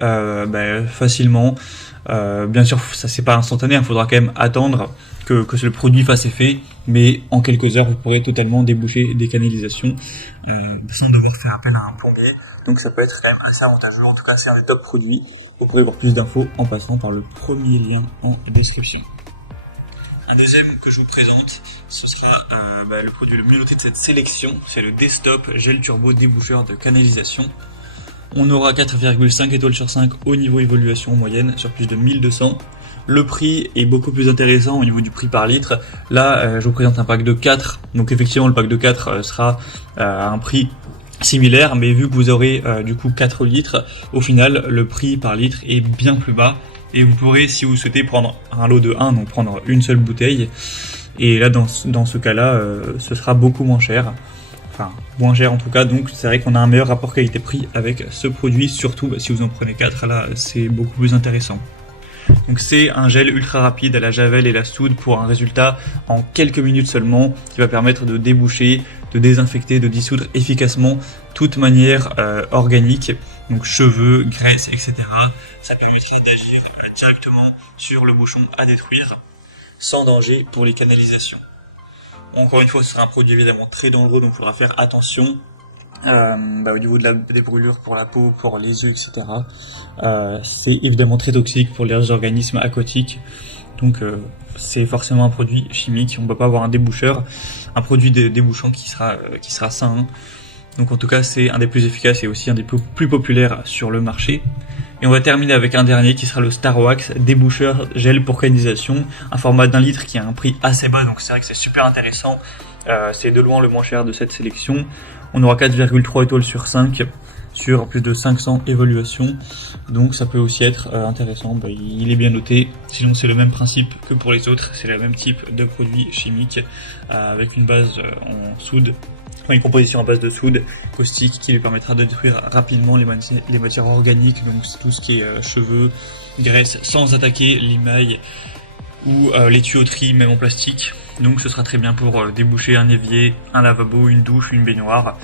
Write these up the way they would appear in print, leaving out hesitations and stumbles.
facilement. Bien sûr, ça c'est pas instantané, il faudra quand même attendre que le produit fasse effet, mais en quelques heures, vous pourrez totalement déboucher des canalisations sans devoir faire appel à un plombier. Donc ça peut être quand même assez avantageux, en tout cas c'est un des top produits. Vous pourrez voir plus d'infos en passant par le premier lien en description. Un deuxième que je vous présente, ce sera le produit le mieux noté de cette sélection, c'est le Desktop Gel Turbo Déboucheur de canalisation. On aura 4,5 étoiles sur 5 au niveau évaluation moyenne sur plus de 1200. Le prix est beaucoup plus intéressant au niveau du prix par litre. Là, je vous présente un pack de 4. Donc effectivement, le pack de 4 sera à un prix similaire, mais vu que vous aurez du coup 4 litres, au final, le prix par litre est bien plus bas. Et vous pourrez, si vous souhaitez, prendre un lot de 1, donc prendre une seule bouteille. Et là, dans ce cas-là, ce sera beaucoup moins cher. Enfin, moins cher en tout cas, donc c'est vrai qu'on a un meilleur rapport qualité-prix avec ce produit, surtout si vous en prenez 4, là c'est beaucoup plus intéressant. Donc c'est un gel ultra rapide à la javel et la soude pour un résultat en quelques minutes seulement, qui va permettre de déboucher, de désinfecter, de dissoudre efficacement toute manière organique, donc cheveux, graisse, etc. Ça permettra d'agir directement sur le bouchon à détruire, sans danger pour les canalisations. Encore une fois, ce sera un produit évidemment très dangereux, donc il faudra faire attention au niveau des brûlures pour la peau, pour les yeux, etc. C'est évidemment très toxique pour les organismes aquatiques, donc c'est forcément un produit chimique. On ne peut pas avoir un déboucheur, un produit débouchant qui sera sain. Hein. Donc en tout cas, c'est un des plus efficaces et aussi un des plus populaires sur le marché. Et on va terminer avec un dernier qui sera le Star Wax déboucheur gel pour canalisation, un format d'1 litre qui a un prix assez bas, donc c'est vrai que c'est super intéressant. C'est de loin le moins cher de cette sélection. On aura 4,3 étoiles sur 5 sur plus de 500 évaluations, donc ça peut aussi être intéressant. Il est bien noté, sinon c'est le même principe que pour les autres, c'est le même type de produit chimique avec une base en soude. Une composition à base de soude caustique qui lui permettra de détruire rapidement les matières organiques, donc tout ce qui est cheveux, graisse, sans attaquer l'émail ou les tuyauteries même en plastique. Donc ce sera très bien pour déboucher un évier, un lavabo, une douche, une baignoire,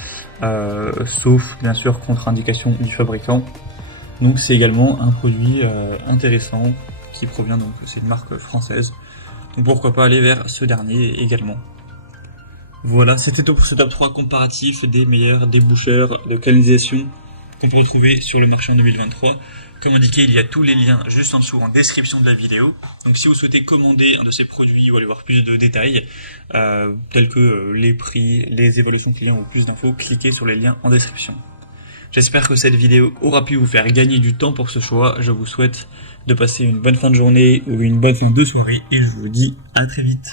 sauf bien sûr contre-indication du fabricant. Donc c'est également un produit intéressant qui provient, donc c'est une marque française, donc pourquoi pas aller vers ce dernier également. Voilà, c'était tout pour ce top 3 comparatif des meilleurs déboucheurs de canalisation qu'on peut retrouver sur le marché en 2023. Comme indiqué, il y a tous les liens juste en dessous en description de la vidéo. Donc si vous souhaitez commander un de ces produits ou aller voir plus de détails, tels que les prix, les évolutions clients ou plus d'infos, cliquez sur les liens en description. J'espère que cette vidéo aura pu vous faire gagner du temps pour ce choix. Je vous souhaite de passer une bonne fin de journée ou une bonne fin de soirée et je vous dis à très vite.